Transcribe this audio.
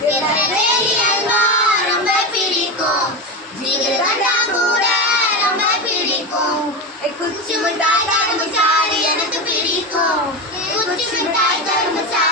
ஜிலேபி அல்வா ரொம்ப பிடிக்கும். ஜிகர்தண்டா கூட ரொம்ப பிடிக்கும். குச்சி மிட்டாய் கரும்பு சாறு எனக்கு பிடிக்கும். குச்சி மிட்டாய் கரும்பு சாறு